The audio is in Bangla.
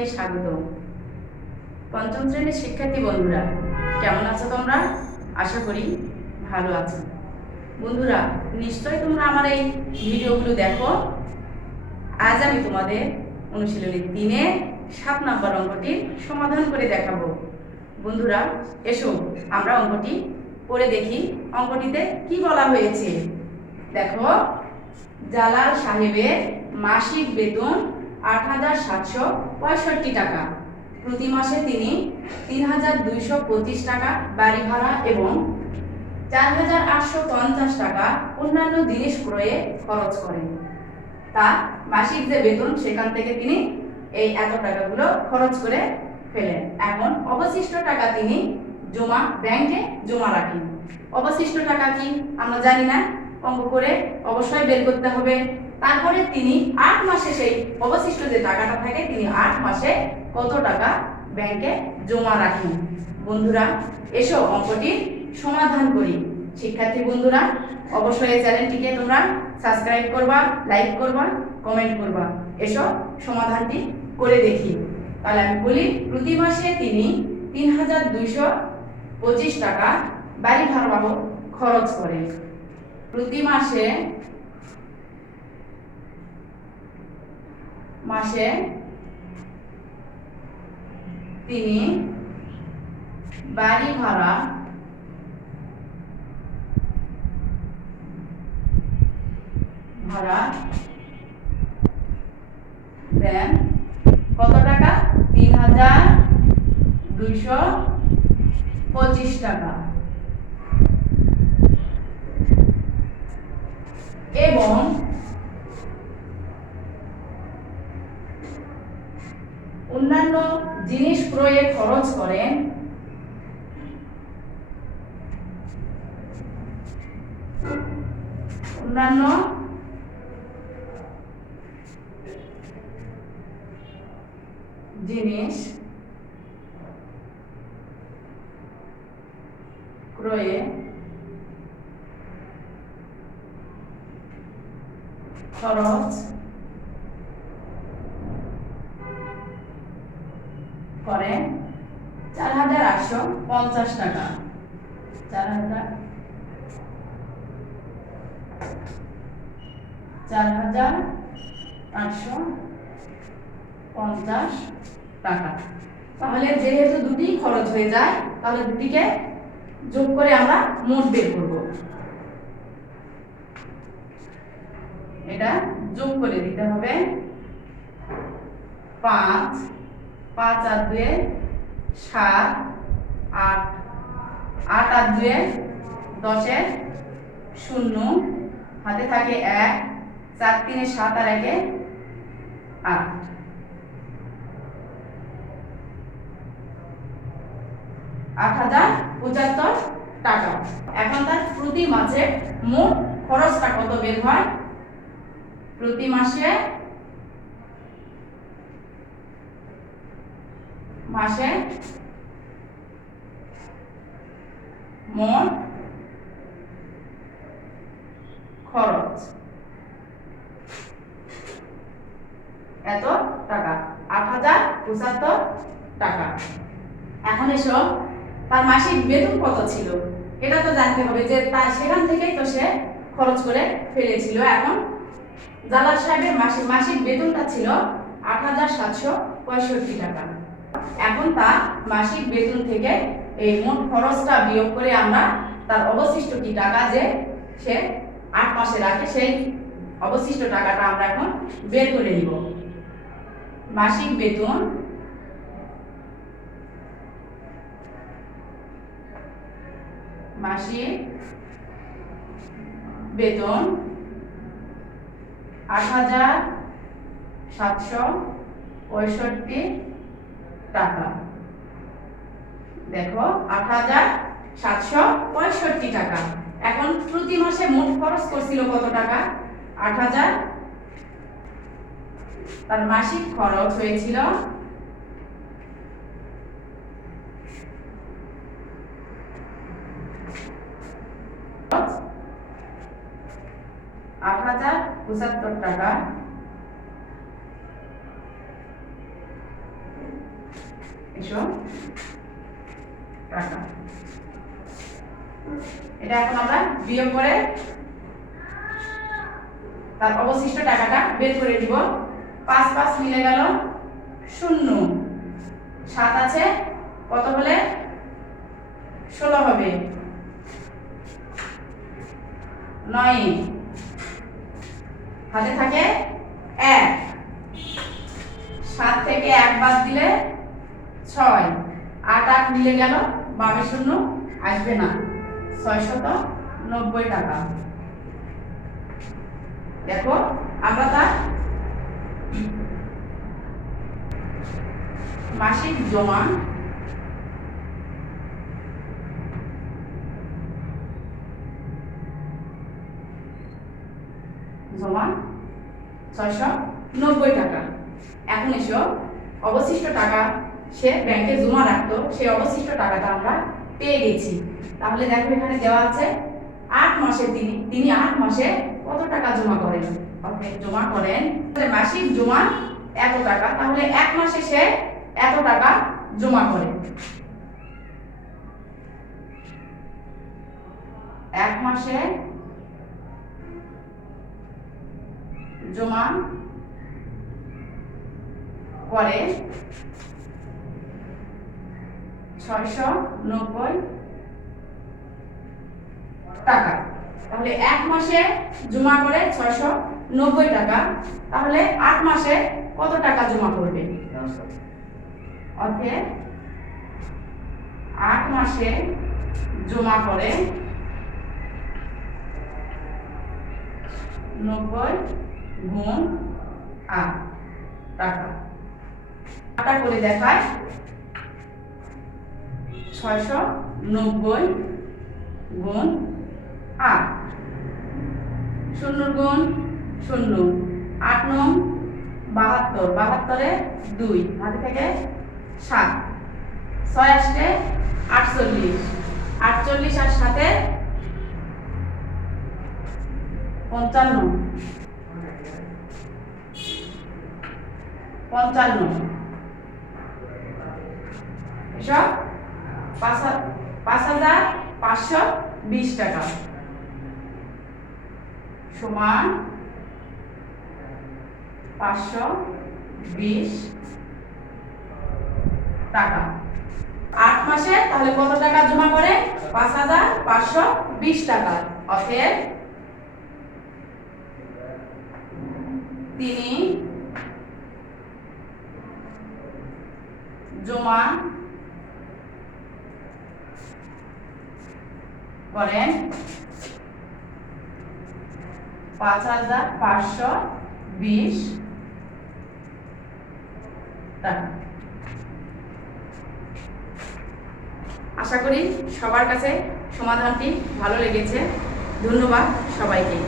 সবাইকে স্বাগত পঞ্চম শ্রেণির শিক্ষার্থী বন্ধুরা, কেমন আছো তোমরা? আশা করি ভালো আছো। বন্ধুরা, নিশ্চয়ই তোমরা আমার এই ভিডিওগুলো দেখো। আজ আমি তোমাদের অনুশীলনী তিনে সাত নম্বর অঙ্কটির সমাধান করে দেখাবো। বন্ধুরা, এসো, আমরা অঙ্কটি করে দেখি। অঙ্কটিতে কি বলা হয়েছে? দেখো, জালাল সাহেবের মাসিক বেতন আট হাজার সাতশো পঁয়ষট্টি টাকা। প্রতি মাসে তিনি তিন হাজার দুইশো পঁচিশ টাকা বাড়ি ভাড়া এবং চার হাজার আটশো পঞ্চাশ টাকা অন্যান্য জিনিস ক্রয়ে খরচ করেন। তার মাসিক যে বেতন, সেখান থেকে তিনি এই এত টাকাগুলো খরচ করে ফেলেন। এখন অবশিষ্ট টাকা তিনি জমা ব্যাংকে জমা রাখেন। অবশিষ্ট টাকা কি? আমরা জানি না। অঙ্ক করে অবশ্যই বের করতে হবে। তারপরে তিনি আট মাসে সেই অবশিষ্ট যে টাকাটা থাকে, তিনি আট মাসে কত টাকা ব্যাংকে জমা রাখেন? বন্ধুরা, এসো অঙ্কটির সমাধান করি। শিক্ষার্থী বন্ধুরা, অবশ্যই এই চ্যানেলটিকে তোমরা সাবস্ক্রাইব করবা লাইক করবা কমেন্ট করবা। এসো সমাধানটি করে দেখি। তাহলে আমি বলি, প্রতি মাসে তিনি তিন হাজার দুইশো পঁচিশ টাকা বাড়ি ভাড়া খরচ করে। প্রতি মাসে মাসে তিনি বাড়ি ভাড়া ভাড়া দেন কত টাকা? তিন হাজার দুইশো পঁচিশ টাকা। এবং অন্যান্য জিনিস ক্রয়ে খরচ করেন। অন্যান্য জিনিস ক্রয়ে খরচ করেন চার হাজার আটশো পঞ্চাশ টাকা। চার হাজার চার হাজার আটশো পঞ্চাশ টাকা। তাহলে যেহেতু দুটি খরচ হয়ে যায়, তাহলে দুটিকে যোগ করে আমরা মোট বের করব। এটা যোগ করে দিতে হবে পাঁচ পাঁচ আর দুয়ে সাত আট। আট আর দুয়ে দশের শূন্য। হাতে থাকে এক, চার তিনে সাত আর একে আট। আট হাজার পঁচাত্তর টাকা। এখন তার প্রতি মাসে মোট খরচটা কত বের হয়? প্রতি মাসে মাসে মোট খরচ এত টাকা, আট হাজার পঁচাত্তর টাকা। এখন এসো, তার মাসিক বেতন কত ছিল? এটা তো জানতে হবে যে তার সেখান থেকেই তো সে খরচ করে ফেলেছিল। এখন জালাল সাহেবের মাসিক মাসিক বেতনটা ছিল আট হাজার সাতশো পঁয়ষট্টি টাকা। এখন তার মাসিক বেতন থেকে এই মোট খরচটা বিয়োগ করে আমরা তার অবশিষ্ট কি টাকা যে সে আট মাসে রাখে, সেই অবশিষ্ট টাকাটা আমরা এখন বের করে নিব। মাসিক বেতন মাসিক বেতন আট হাজার সাতশো পঁয়ষট্টি টাকা। দেখো, আট হাজার সাতশো পঁয়ষট্টি টাকা। এখন প্রতি মাসে মোট খরচ করছিল কত টাকা? আট হাজার। তার মাসিক খরচ হয়েছিল আট হাজার পঁচাত্তর টাকা এসো। টাকা এটা এখন আমরা বিয়োগ করে তার অবশিষ্ট টাকাটা বের করে দিব পাঁচ পাঁচ মিলে গেল শূন্য। সাত আছে, কত হলে? ষোলো হবে। নয়। হাতে থাকে এক। সাত থেকে এক বাদ দিলে মিলে গেল বামে শূন্য আসবে না। ছয় শত নব্বই টাকা। দেখো, আমরা তার মাসিক জমা জমা ছয়শো নব্বই টাকা। এখন এসো, অবশিষ্ট টাকা সে ব্যাংকে জমা রাখতো, সেই অবশিষ্ট টাকাটা আমরা পেয়ে গেছি। তাহলে দেখো এখানে দেওয়া আছে আট মাসে তিনি তিনি আট মাসে কত টাকা জমা করেন? জমা করেন। মাসিক জমা এত টাকা, তাহলে এক মাসে সে এত টাকা জমা করে। এক মাসে জমা করে ছয়শো নব্বই টাকা। তাহলে এক মাসে জমা করে ছয়শো নব্বই টাকা। তাহলে আট মাসে কত টাকা জমা করবে? অর্থে আট মাসে জমা করে নব্বই গুণ আট টাকা। টাকা করে দেখায়। ছয়শো নব্বই গুণ আট। শূন্য গুণ শূন্য। আট নং বাহাত্তর। বাহাত্তরে দুই, হাতে থেকে সাত। ছয় আসলে আটচল্লিশ। আটচল্লিশ আর সাথে পঞ্চান্ন। পঞ্চান্ন। এসব পাঁচ হাজার পাঁচশো বিশ টাকা। সমান পাঁচশো বিশ টাকা। আট মাসে তাহলে কত টাকা জমা করে? পাঁচ হাজার পাঁচশো বিশ টাকা। অতএব তিনি জমা করেন পাঁচ হাজার পাঁচশো বিশ। টাকা আশা করি সবার কাছে সমাধানটি ভালো লেগেছে। ধন্যবাদ সবাইকে।